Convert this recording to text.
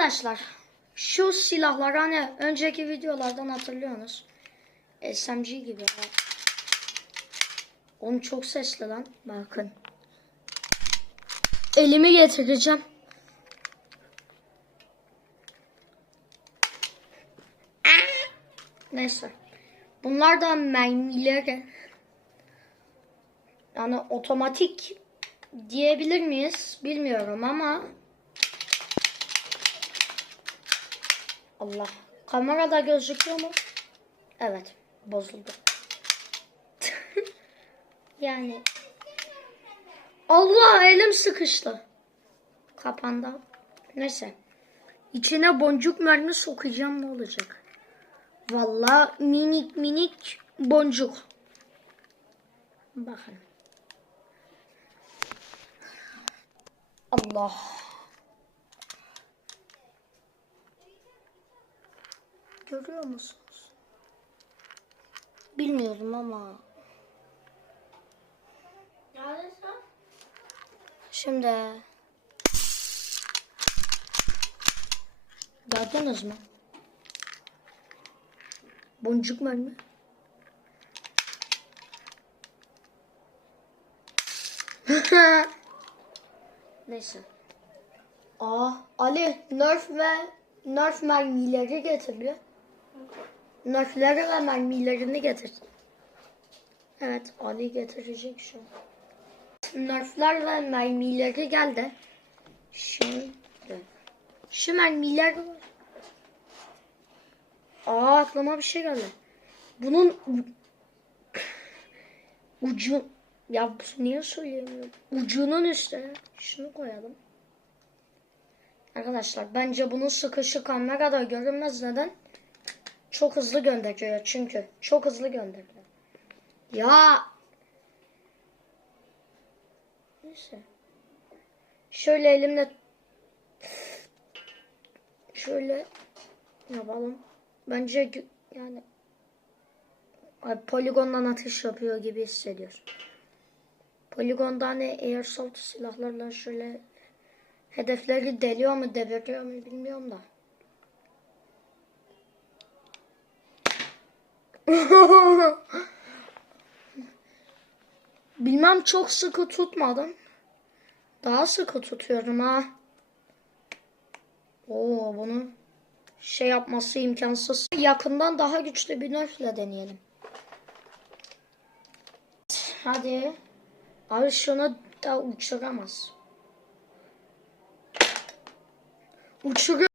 Arkadaşlar şu silahlar hani önceki videolardan hatırlıyorsunuz. SMG gibi. Onu çok sesli lan. Bakın. Elimi getireceğim. Neyse. Bunlar da mermileri. Yani otomatik diyebilir miyiz bilmiyorum ama Allah. Kamerada gözüküyor mu? Evet. Bozuldu. yani. Allah elim sıkıştı. Kapandı. Neyse. İçine boncuk mermi sokacağım ne olacak? Vallahi minik minik boncuk. Bakın. Allah. Görüyor musunuz? Bilmiyorum ama. Şimdi. Gördünüz mü? Boncuk mermi. Neyse. Aa, Ali Nerf ve Nerf mermileri getiriyor. Nerfleri ve mermilerini getir. Evet Ali getirecek şu an. Nerfler ve mermileri geldi. Şimdi. Şu mermiler var. Aa aklıma bir şey geldi. Bunun ucu ya niye söyleyemiyorum? Ucunun üstüne şunu koyalım. Arkadaşlar bence bunun sıkışı kamerada görünmez neden? Çok hızlı gönderiyor çünkü. Çok hızlı gönderiyor. Ya. Neyse. Şöyle elimle şöyle yapalım. Bence yani Ay, poligondan atış yapıyor gibi hissediyor. Poligonda hani airsoft silahlarla şöyle hedefleri deliyor mu deviriyor mu bilmiyorum da. Bilmem çok sıkı tutmadım. Daha sıkı tutuyorum ha. Oo bunun şey yapması imkansız. Yakından daha güçlü bir nerfle deneyelim. Hadi. Abi şunu da uçuramaz. Uçuruyor.